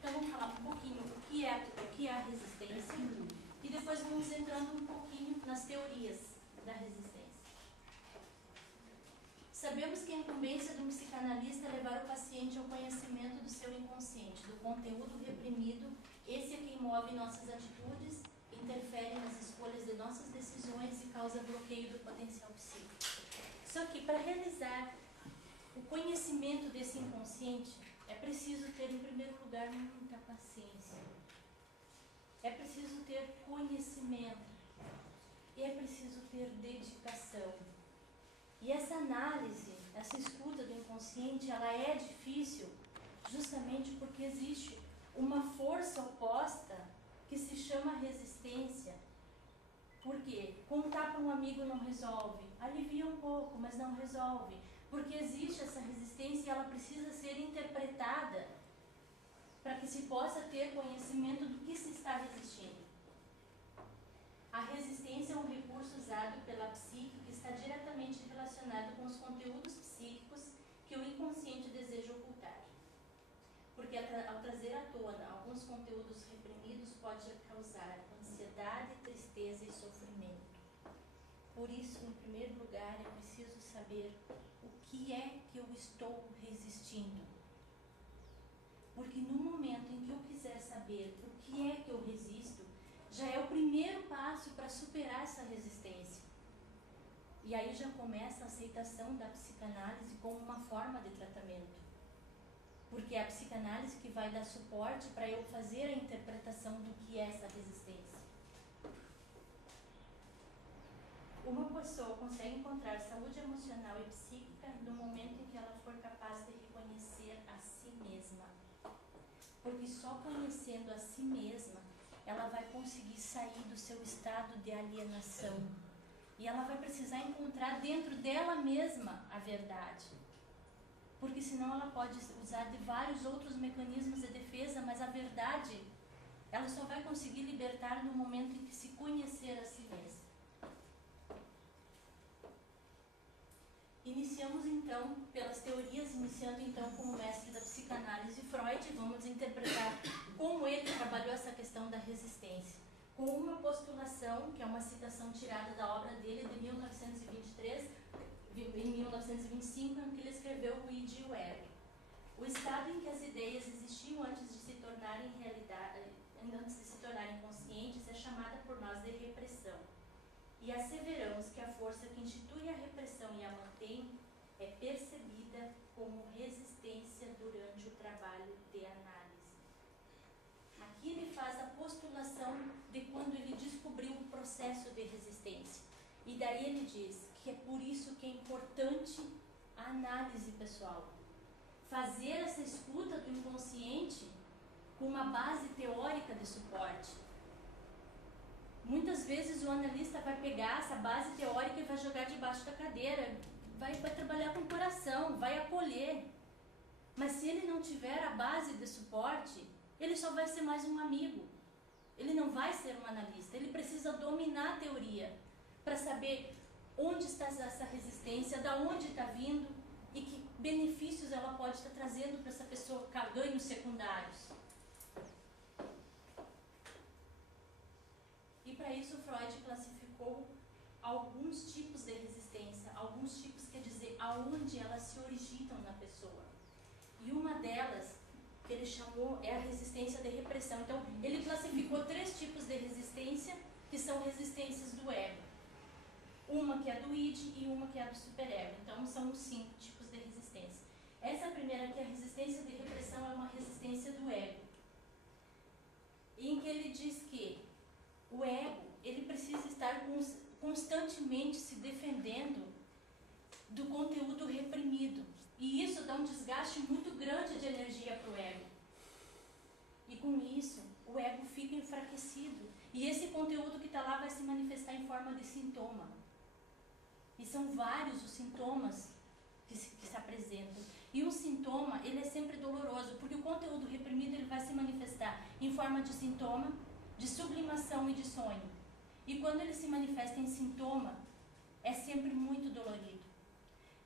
Então vamos falar um pouquinho o que é a resistência e depois vamos entrando um pouquinho nas teorias da resistência. Sabemos que a incumbência de um psicanalista é levar o paciente ao conhecimento do seu inconsciente, do conteúdo reprimido. Esse é quem move nossas atitudes, interfere nas escolhas de nossas decisões e causa bloqueio do potencial psíquico. Só que para realizar o conhecimento desse inconsciente, é preciso ter, em primeiro lugar, muita paciência. É preciso ter conhecimento. E é preciso ter dedicação. E essa análise, essa escuta do inconsciente, ela é difícil justamente porque existe uma força oposta que se chama resistência. Por quê? Contar para um amigo não resolve. Alivia um pouco, mas não resolve. Porque existe essa resistência e ela precisa ser interpretada para que se possa ter conhecimento do que se está resistindo. A resistência é um recurso usado pela psique que está diretamente relacionado com os conteúdos psíquicos que o inconsciente deseja ocultar. Porque ao trazer à tona alguns conteúdos reprimidos pode causar ansiedade, tristeza e sofrimento. Por isso, em primeiro lugar, é preciso saber o que é que eu estou resistindo. Porque no momento em que eu quiser saber o que é que eu resisto, já é o primeiro passo para superar essa resistência. E aí já começa a aceitação da psicanálise como uma forma de tratamento. Porque é a psicanálise que vai dar suporte para eu fazer a interpretação do que é essa resistência. Uma pessoa consegue encontrar saúde emocional e psíquica no momento em que ela for capaz de reconhecer a si mesma. Porque só conhecendo a si mesma, ela vai conseguir sair do seu estado de alienação. E ela vai precisar encontrar dentro dela mesma a verdade. Porque senão ela pode usar de vários outros mecanismos de defesa, mas a verdade, ela só vai conseguir libertar no momento em que se conhecer a si mesma. Iniciamos então, pelas teorias, iniciando então com o mestre da psicanálise Freud, vamos interpretar como ele trabalhou essa questão da resistência. Com uma postulação, que é uma citação tirada da obra dele de 1923, em 1925, em que ele escreveu o id e o ego. O estado em que as ideias existiam antes de se tornarem realidade, antes de se tornarem conscientes, é chamada por nós de repressão. E asseveramos que a força que institui a repressão e a mantém é percebida como resistência durante o trabalho de análise. Aqui ele faz a postulação de quando ele descobriu o processo de resistência. E daí ele diz que é por isso que é importante a análise pessoal. Fazer essa escuta do inconsciente com uma base teórica de suporte. Muitas vezes o analista vai pegar essa base teórica e vai jogar debaixo da cadeira, vai trabalhar com o coração, vai acolher. Mas se ele não tiver a base de suporte, ele só vai ser mais um amigo. Ele não vai ser um analista, ele precisa dominar a teoria para saber onde está essa resistência, da onde está vindo e que benefícios ela pode estar trazendo para essa pessoa, ganhos secundários. E para isso Freud classificou alguns tipos de resistência, alguns tipos quer dizer aonde elas se originam na pessoa. E uma delas, que ele chamou, é a resistência de repressão. Então, ele classificou 3 tipos de resistência, que são resistências do ego. Uma que é do id e uma que é do superego. Então, são os 5 tipos de resistência. Essa primeira, que é a resistência de repressão, é uma resistência do ego. Em que ele diz que o ego, ele precisa estar constantemente se defendendo do conteúdo reprimido. E isso dá um desgaste muito grande de energia para o ego. E com isso, o ego fica enfraquecido. E esse conteúdo que está lá vai se manifestar em forma de sintoma. E são vários os sintomas que se apresentam. E um sintoma, ele é sempre doloroso, porque o conteúdo reprimido ele vai se manifestar em forma de sintoma, de sublimação e de sonho. E quando ele se manifesta em sintoma, é sempre muito dolorido.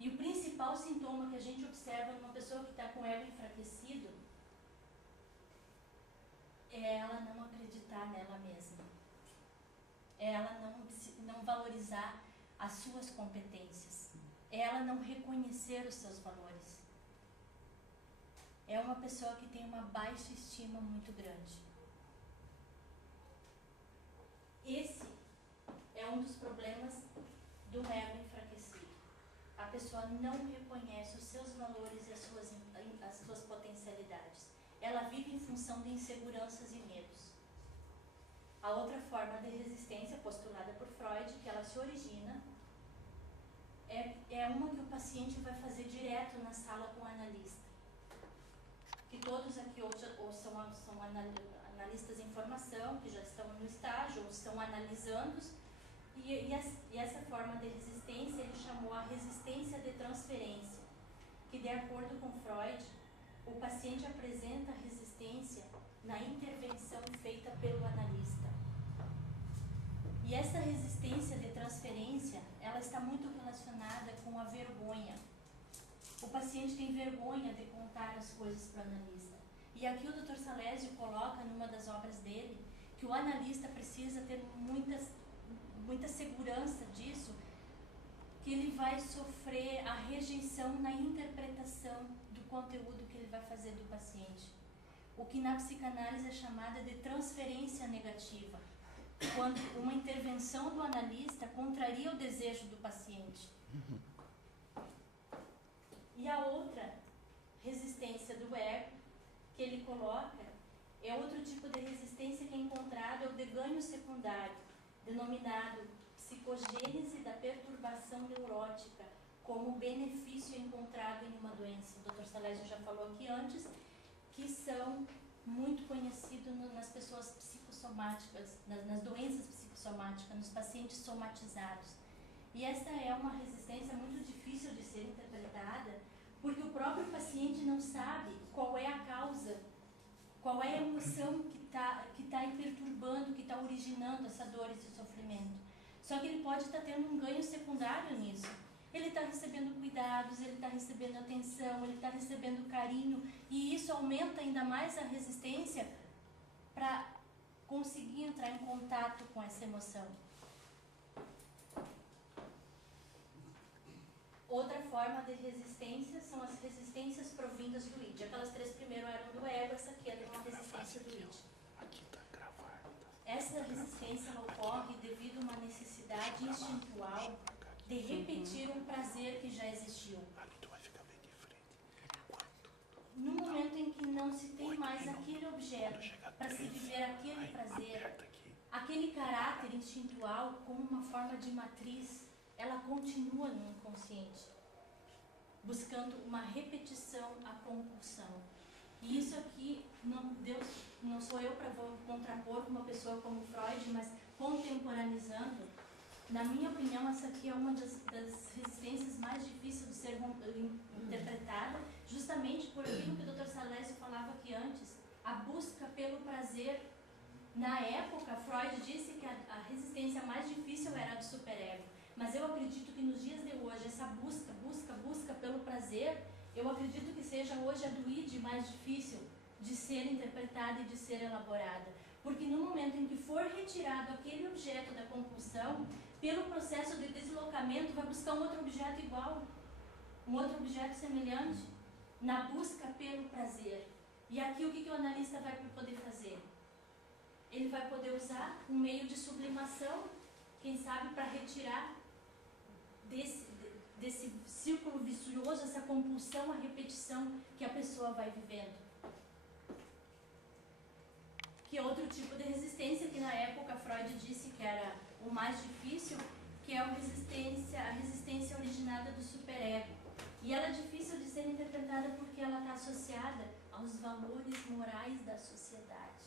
E o principal sintoma que a gente observa numa pessoa que está com o ego enfraquecido é ela não acreditar nela mesma. É ela não valorizar as suas competências. É ela não reconhecer os seus valores. É uma pessoa que tem uma baixa estima muito grande. Esse é um dos problemas do ego enfraquecido. A pessoa não reconhece os seus valores e as suas potencialidades. Ela vive em função de inseguranças e medos. A outra forma de resistência postulada por Freud, que ela se origina, é uma que o paciente vai fazer direto na sala com o analista. Que todos aqui hoje ou são analistas em formação, que já estão no estágio, ou estão analisando, e essa forma de resistência ele chamou a resistência de transferência, que de acordo com Freud, o paciente apresenta resistência na intervenção feita pelo analista. E essa resistência de transferência, ela está muito relacionada com a vergonha. O paciente tem vergonha de contar as coisas para o analista. E aqui o Dr. Salésio coloca numa das obras dele que o analista precisa ter muita segurança disso, que ele vai sofrer a rejeição na interpretação do conteúdo que ele vai fazer do paciente. O que na psicanálise é chamada de transferência negativa, quando uma intervenção do analista contraria o desejo do paciente. E a outra resistência do ego que ele coloca é outro tipo de resistência que é encontrado, é o de ganho secundário, denominado psicogênese da perturbação neurótica, como benefício encontrado em uma doença. O Dr. Salésio já falou aqui antes, que são muito conhecidos nas pessoas psicossomáticas, nas doenças psicossomáticas, nos pacientes somatizados. E essa é uma resistência muito difícil de ser interpretada, porque o próprio paciente não sabe qual é a causa, qual é a emoção que está aí perturbando, que está originando essa dor, esse sofrimento. Só que ele pode estar tendo um ganho secundário nisso. Ele está recebendo cuidados, ele está recebendo atenção, ele está recebendo carinho, e isso aumenta ainda mais a resistência para conseguir entrar em contato com essa emoção. Outra forma de resistência são as resistências provindas do id. Aquelas três primeiras eram do ego, essa aqui é uma resistência do id. Essa resistência ocorre devido a uma necessidade instintual de repetir um prazer que já existiu. No momento em que não se tem mais aquele objeto para se viver aquele prazer, aquele caráter instintual como uma forma de matriz, ela continua no inconsciente, buscando uma repetição à compulsão. E isso aqui, não sou eu para contrapor com uma pessoa como Freud, mas contemporaneizando, na minha opinião, essa aqui é uma das resistências mais difíceis de ser interpretada, justamente por aquilo que o Dr. Salésio falava aqui antes, a busca pelo prazer. Na época, Freud disse que a resistência mais difícil era a do superego, mas eu acredito que nos dias de hoje, essa busca pelo prazer, eu acredito que seja hoje a do id mais difícil de ser interpretada e de ser elaborada. Porque no momento em que for retirado aquele objeto da compulsão, pelo processo de deslocamento, vai buscar um outro objeto igual, um outro objeto semelhante, na busca pelo prazer. E aqui o que o analista vai poder fazer? Ele vai poder usar um meio de sublimação, quem sabe para retirar desse círculo vicioso, essa compulsão, a repetição que a pessoa vai vivendo. Que é outro tipo de resistência que na época Freud disse que era o mais difícil, que é a resistência originada do superego. E ela é difícil de ser interpretada porque ela está associada aos valores morais da sociedade.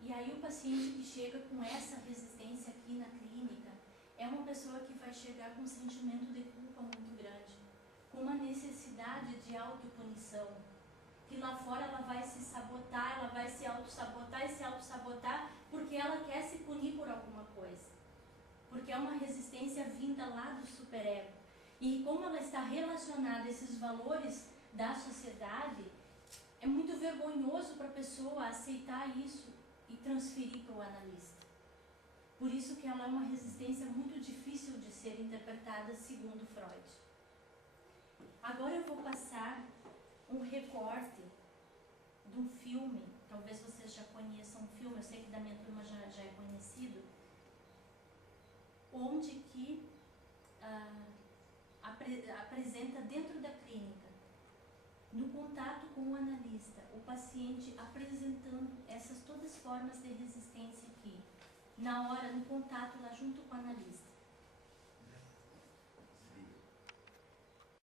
E aí o paciente que chega com essa resistência aqui na clínica é uma pessoa que vai chegar com um sentimento de culpa muito grande, com uma necessidade de autopunição, que lá fora ela vai se sabotar, ela vai se autossabotar e se autossabotar porque ela quer se punir por alguma coisa. Porque é uma resistência vinda lá do superego. E como ela está relacionada a esses valores da sociedade, é muito vergonhoso para a pessoa aceitar isso e transferir para o analista. Por isso que ela é uma resistência muito difícil de ser interpretada segundo Freud. Agora eu vou passar um recorte de um filme, talvez vocês já conheçam um filme, eu sei que da minha turma já é conhecido, onde que apresenta dentro da clínica, no contato com o analista, o paciente apresentando essas todas formas de resistência aqui, na hora, no contato lá junto com o analista.